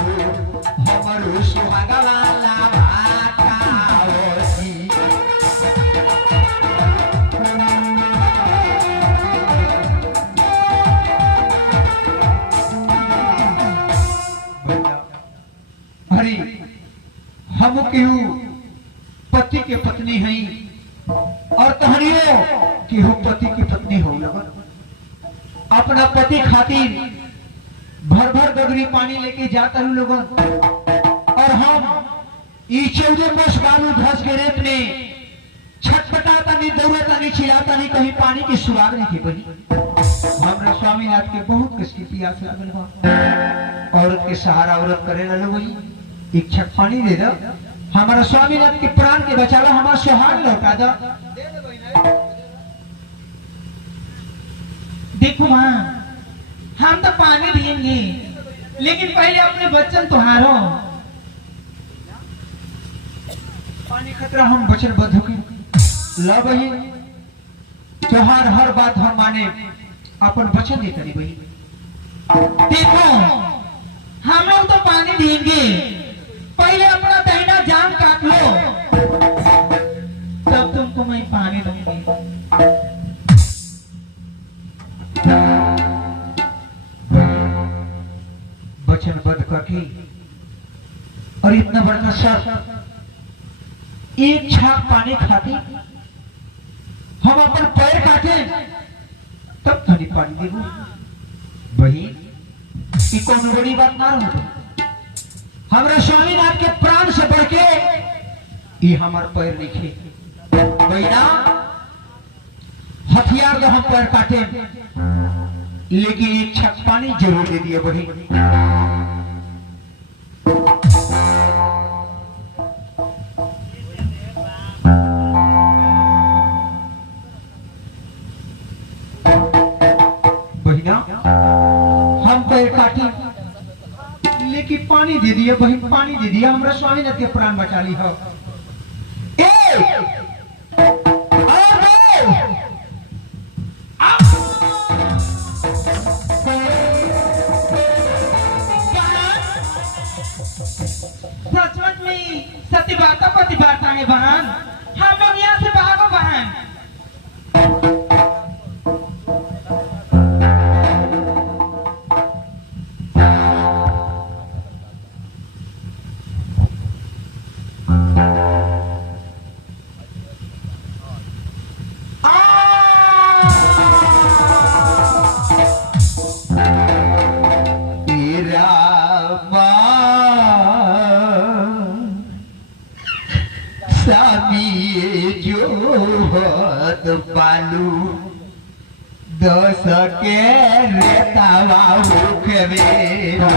हो हमरो सुहागवाला भाकावसी अरे हम केहू पति के पत्नी हैं और तहनियो केहू पति की पत्नी हो लगन अपना पति खातिर भर भर गगरी पानी लेके जाता हूँ लोगन और हम 14 वर्ष बालू धस के रेत में छटपटाता नहीं दौड़ता नहीं चिल्लाता नहीं कहीं पानी की सुराग नहीं थी बनी हमारे स्वामीनाथ के बहुत कस की प्यास लगल बा औरत के सहारा औरत करे ना लोग एक छक पानी दे दो हमारा स्वामीनाथ के प्राण के बचावा हमारा सुहाग लौटा दो देखो माँ हम तो पानी देंगे लेकिन पहले अपने बच्चन तो हारो पानी खतरा हम बचन बंधु की ला बहन त्योहार हर बात हम माने अपन बचन देता नहीं बहन देखो हम लोग तो पानी देंगे पहले अपना दहीना जाम काट लो तब तुमको मैं पानी दूंगी वचनबद्ध करके और इतना बड़ा शर्त एक छाप पानी खाती हम अपन पैर काटे तब थोड़ी पानी देबो बहन ये कौन बड़ी बात ना रहो हमारे स्वामीनाथ के प्राण से बढ़ के ये हमार पैर लिखे बहना हथियार तो हम पैर काटे लेकिन एक छक पानी जरूर दे दिए बड़ी बहिना हम पैर काटे लेकिन पानी दे दिए बहन पानी दे दिया हमारा स्वामीनाथ के प्राण बचा ली हो सचमुच में सत्यवाता पतिवाता है बहन हम लोग यहाँ से भागो बहन पालू दस के रेतावा मुख मेरा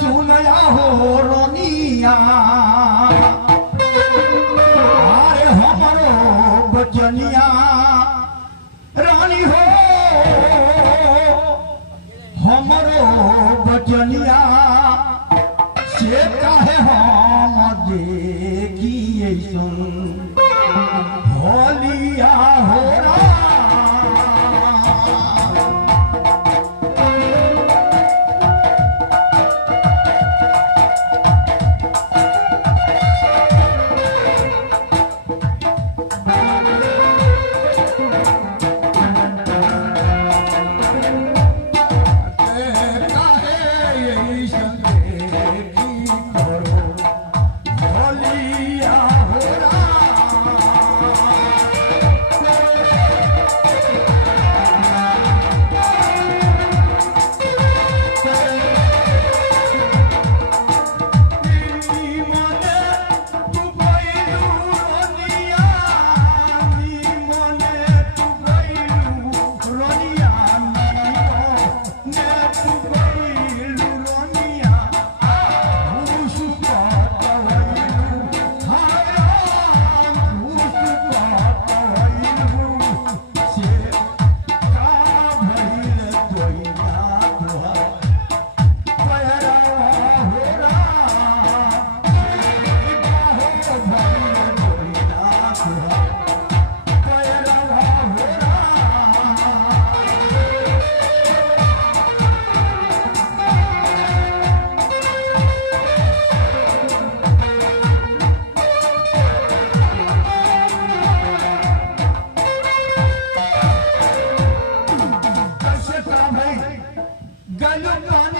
सुनया हो रोनिया अरे हमारो बचनिया रानी हो हमारो बचनिया से काहे हम देखिए सुन भोलिया हो रहा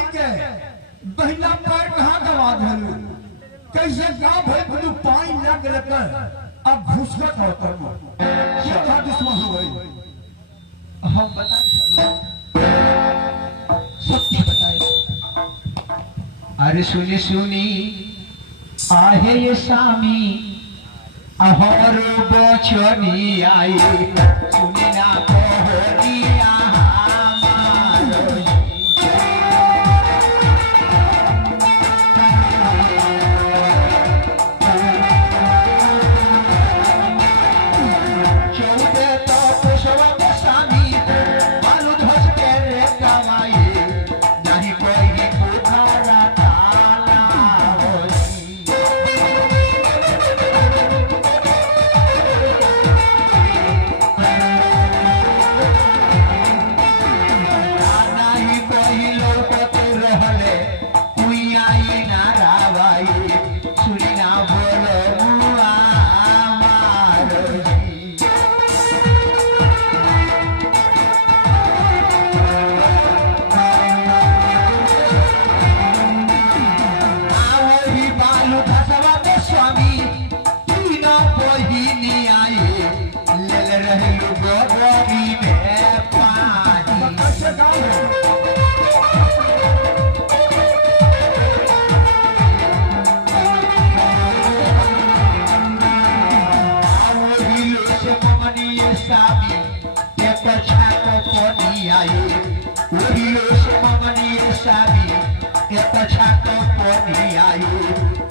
बहिना पैर कहाँ गवा धलू कैसे गाँव भर भलू पानी लग लेकर अब घुसखत होता ये क्या दुश्मन हो गई हम बता सत्य बताए अरे सुनी सुनी आहे ये स्वामी अहरो बचनी आई सुनी ना कोहनिया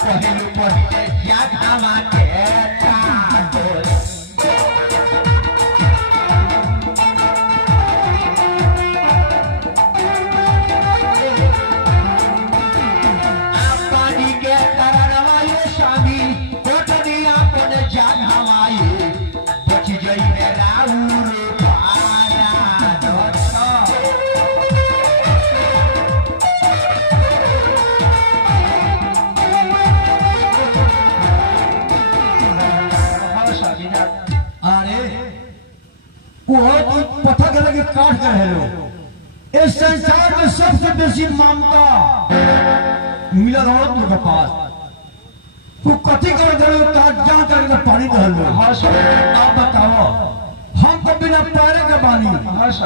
पहलू पहले क्या धामा के पानी के तरवाए स्वामी कोटनिया कोन जान हमाई बच गई है राउर पारा दोस्त वो पता के लगे काट कर है लोग इस संसार में सबसे बेसी ममता मिला औरत के पास तू कथी कर दे जहाँ कर पानी दहल लो हाँ सर आप बताओ हम तो बिना पैरे के पानी हाँ सर